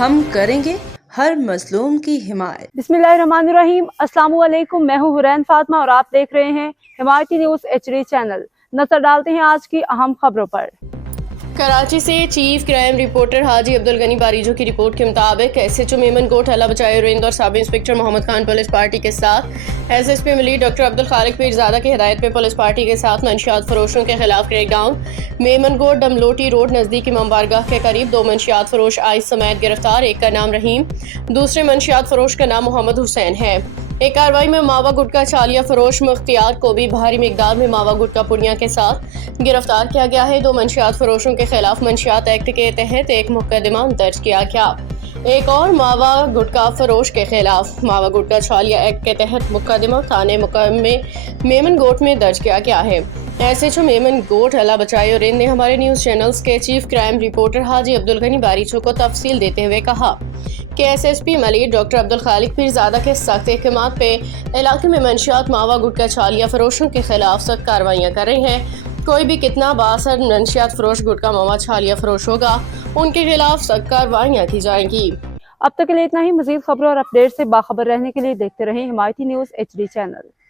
ہم کریں گے ہر مظلوم کی حمایت۔ बिस्मिल्लाहिर्रहमानिर्रहीम। अस्सलाम वालेकुम। मैं हूँ हुरैन फातिमा और आप देख रहे हैं हिमायती न्यूज़ HD चैनल। नजर डालते हैं आज की अहम खबरों पर। कराची से chief crime reporter Haji Abdul Ghani बारिजो की रिपोर्ट के मुताबिक SHO मेमन गोट अल्लाह बचाए रेंद और sub inspector Mohammad Khan police party के साथ SSP मलिक डॉक्टर अब्दुल खालिक पीरजादा की हिदायत पे पुलिस पार्टी के साथ मंशियात फरोशों के खिलाफ क्रैकडाउन। मेमन गोट डमलोटी रोड नजदीक इमाम बारगाह के करीब 2 मंशियात फरोश आइस समेत गिरफ्तार। एक का नाम रहीम, दूसरे मंशियात फरोश का नाम मोहम्मद हुसैन है। एक कार्रवाई में मावा गुटका चालिया फरोश मुख्तियार को भी भारी मिकदार में मावा गुटका पुड़िया के साथ गिरफ्तार किया गया है। 2 मंशियात फरोशों के खिलाफ मंशियात एक्ट के तहत एक मुकदमा दर्ज किया गया। एक और मावा गुटका फरोश के खिलाफ मावा गुटका चालिया एक्ट के तहत मुकदमा थाने में मेमन गोट में दर्ज किया गया है। SHO मेमन गोट अल्लाह बचाए और ने हमारे न्यूज़ चैनल्स के chief crime reporter Haji Abdul Ghani बारिजो को तफसील देते हुए कहा कि SSP मलिक डॉक्टर अब्दुल खालिक पीरजादा के सख्त अहकामात पे इलाके में मंशियात मावा गुटका चालिया फरोशों के खिलाफ सख्त कार्रवाइयाँ कर रहे हैं। कोई भी कितना बासर मंशियात फरोश गुटका मावा चालिया फरोश होगा, उनके खिलाफ सख्त कार्रवाइयाँ की जाएंगी। अब तक के लिए इतना ही। मजीद खबरों और अपडेट से बाखबर रहने के लिए देखते रहें हिमायती न्यूज़ HD चैनल।